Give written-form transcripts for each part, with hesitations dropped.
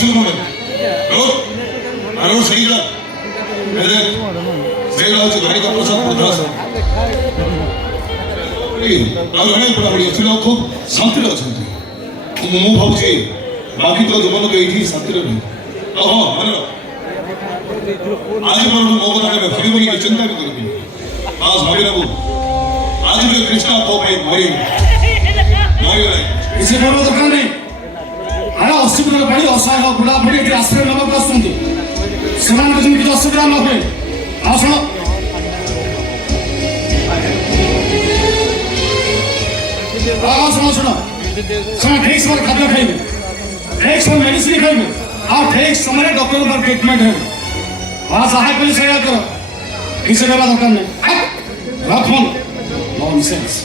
बसू म्हणून अरे सही से गाड़ी का प्रसाद पढ़ापढ़ी अच्छी खूब शांति अच्छा मु भावी बाकी तो जीवन को ये शांति नहीं हाँ मन आज मो कथा भावी बनी चिंता भी करेंगे बस भावी नबू आज भी कृष्णा तो मरी किसी दरकार नहीं अरे असुविधा पड़ी असहाय बुढ़ा बुढ़ी ये आश्रय नामक आसुँच किसी असुविधा न हुए शुण शुण शुण शुण ठीक समय खाद्य खाइबे ठीक समय मेडिसिन खाइबे और ठीक समय डॉक्टर ट्रिटमेंट है वहाँ सहाय कर सेवा कर किसी देवा दरकार नहीं रख फोन नॉनसेंस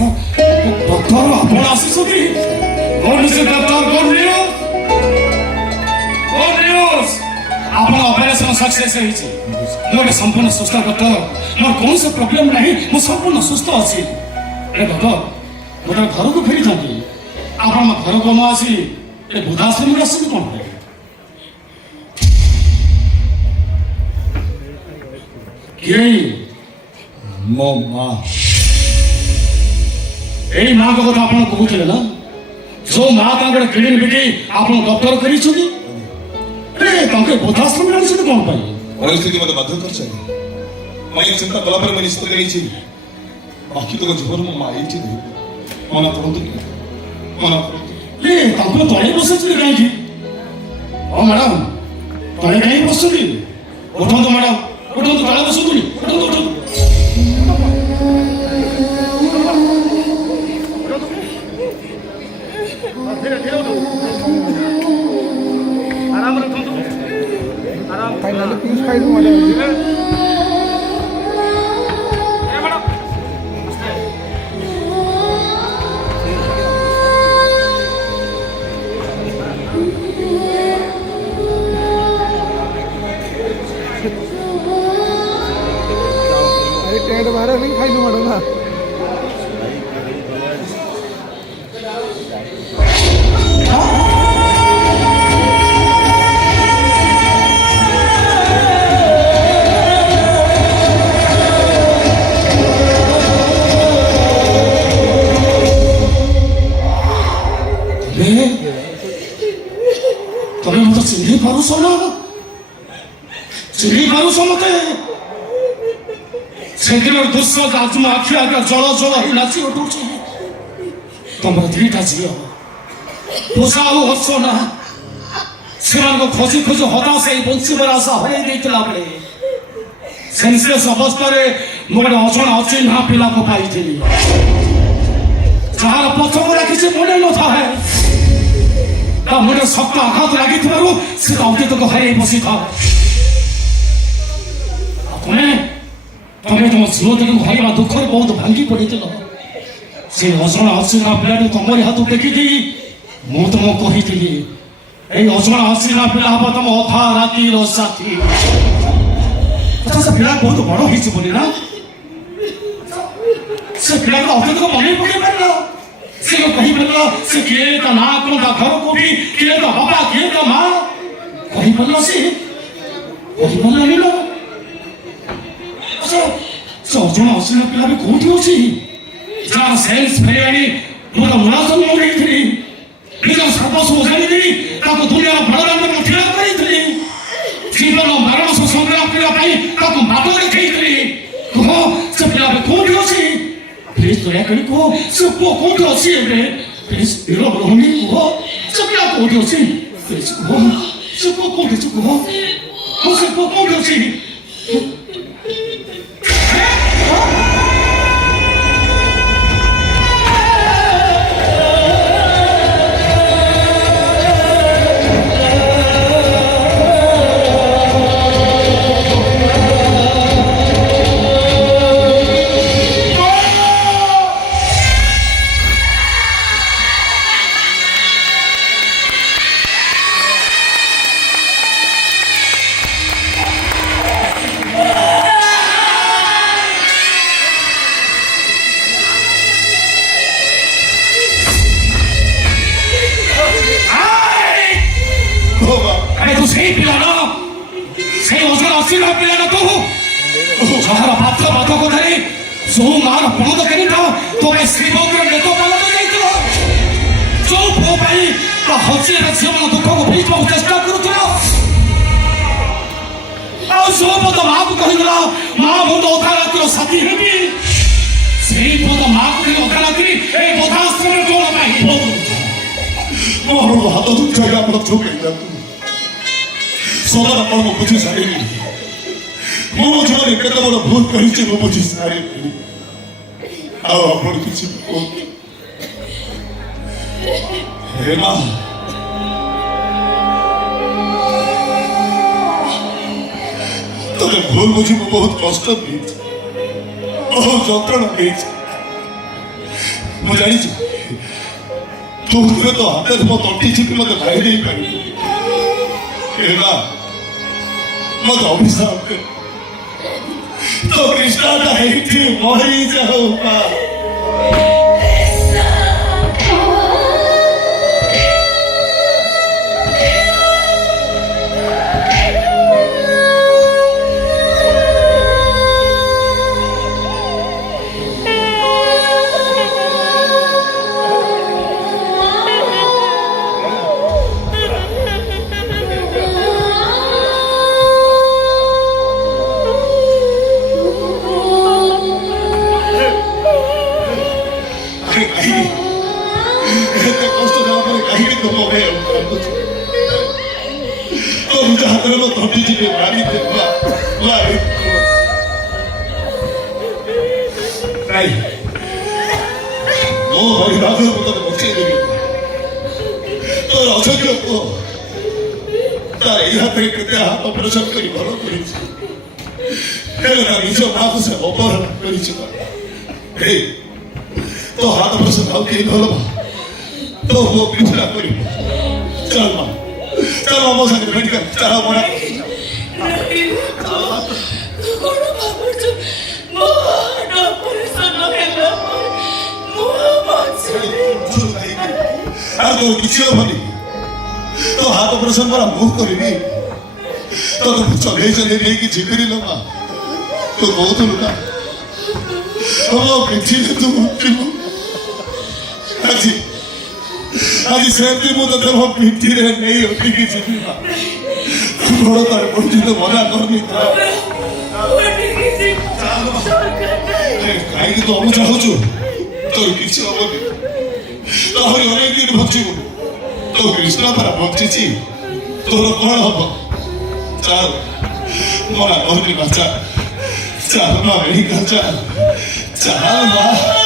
डॉक्टर आपण आसीछथि डॉक्टर गुड न्यूज आपण ऑपरेशन सक्सेस होइछि मोटे संपूर्ण सुस्थ डॉक्टर मोर कौन से प्रॉब्लम नहीं मो संपूर्ण सुस्थ अछि ए डॉक्टर मोटे घर को फेरी जाती आपण घर को न आसी ए बुधाश्रम में आसी कोन के मो मां एई मां को कथा आपण कहूथिले ना जो मां तांकर किडनी बिटी आपण डॉक्टर करी छथि रे तांके बोधाश्रम में आसी कोन पाई परिस्थिति मते बाध्य कर छै मैं चिंता कला पर मैं निश्चित करी छी बाकी तो जीवन में मां एठी दे मना करतो रे तांको तळे बसछि काई की ओ मैडम तळे काई बसछि उठंतो मैडम उठंतो तळे बसतुनी उठंतो आराम रखो आराम फाइनली पीस फाइल वाले अरे टेंट मारा नहीं खाई लो मैडम ना तमें मत चिन्ह पारुस ना चिन्ह पारुस मते से दिन दृश्य आज मो आखि आगे जल जल ही नाची उठू तुम दीटा झील पोषा और हस ना से खोजी खोजी हताश बंचीबार आशा हर बेले सेन्सलेस अवस्था मुझे अजणा अचिन्हा पिला को पाई जार प्रथम रखी मन न था मुझे शक्त आघात लगी से अतीत को हर बसी था तुम्हें तुम्हें तुम जीवन को हर दुख बहुत भांगी पड़ी से अजणा अचिन्हा पिला तुम हाथ देखी मु तुमको कही अजणा अचिन्हा पिला हम तुम अधा राति साथी से पिला बहुत बड़ होती ना से पिला अतीत को मन पकड़ पार से कही पार से किए ता ना कौन ता घर को भी किए ता बाबा किए ता माँ कही पार से कही पार नहीं लो से अजणा अचिन्हा पिला भी कौटी अच्छी जार सेल्स फेरियानी मोर मुलाकात हो रही थी निज सर्वस्व उजाड़ी ताको दुनिया बड़दान में ठिया करी जीवन मरण से संग्राम करने ताको बाटो देखी कह से पिला कौटी अच्छी प्लीज दया करी कह से पुओ कौटी अच्छी प्लीज नीरव रहनी कह से पिला कौटी अच्छी प्लीज कह से पुओ कौटी अच्छी कह से पुओ कौटी अच्छी ସେଇ ଅସଲ ଅଶ୍ଳୀଳ ପିଲାଟା ତୁ ଯାହାର ବାଥ ବାଥ କଥାରେ ଯୋଉ ମାର ପଣତ କେନିଟା ତୋ ପାଇଁ ଶ୍ରୀମନ୍ଦିର ନେତ ପାଲଟ ଯାଇଥିଲ ଯୋଉ ପୁଅ ପାଇଁ ତା ହଜିଆର ଝିଅମାନ ଦୁଃଖକୁ ଭେଜିବାକୁ ଚେଷ୍ଟା କରୁଥିଲ ଆଉ ଯୋଉ ପଦ ମାଆକୁ କହିଦେଲା ମା ମୁଁ ତ ଅଧା ରାତିର ସାଥୀ ହେବି ସେଇ ପଦ ମାଆକୁ କହି ଅଧା ରାତିରେ ଏ ବଧାଶ୍ରମରେ କଣ ପାଇଁ ମୋର ହାତ ଦୁଃଖରେ ଆପଣ ଚୁପ୍ ହେଇଯାନ୍ତୁ ସଦା ଆପଣ ମୁଁ ବୁଝି ସାରିଲି ମୁଁ ମୋ ଜୀବନରେ କେତେ ବଡ଼ ଭୁଲ କରିଛି ମୁଁ ବୁଝି ସାରିଲି ଆଉ ଆପଣ କିଛି କୁହନ୍ତୁ ହେ ମା ତୋର ଭୁଲ ବୁଝି ମୁଁ ବହୁତ କଷ୍ଟ ଦେଇଛି ବହୁତ ଯନ୍ତ୍ରଣା ଦେଇଛି ମୁଁ ଜାଣିଛି ତୁ ହୁଏ ତ ହାତରେ ମୋ ତଣ୍ଟି ଚିପି ମତେ ମାରି ଦେଇପାରିବୁ ହେ ମା ମତେ ଅଭିଶାପ କର तो कृष्णा का ही मरी जाऊंगा तो हाथ पर से भाव के भलो तो वो पिछला करी चल मां वो संग बैठ कर चला मोरा नहीं तो कोण बाबू जो मोड़ा परिसन हेला मोह माछे जो नहीं आ तो किछो भनी तो हाथ पर से मोरा मुंह करी तो चले लेके जिकरी लगा तो बहुत लुटा ओ पिछले तू उठिबो आज सेमती मु तो हो पिठी रे नहीं उठी की जिबा बड़ तार पड़ी तो मना करनी था काई तो हम चाहू तो किसी हबनी तो हरि अनेक दिन भक्तिबो तो कृष्ण पर भक्तिची तोर कोन हबो चल मना करनी बच्चा चल मां मेरी चल चल मां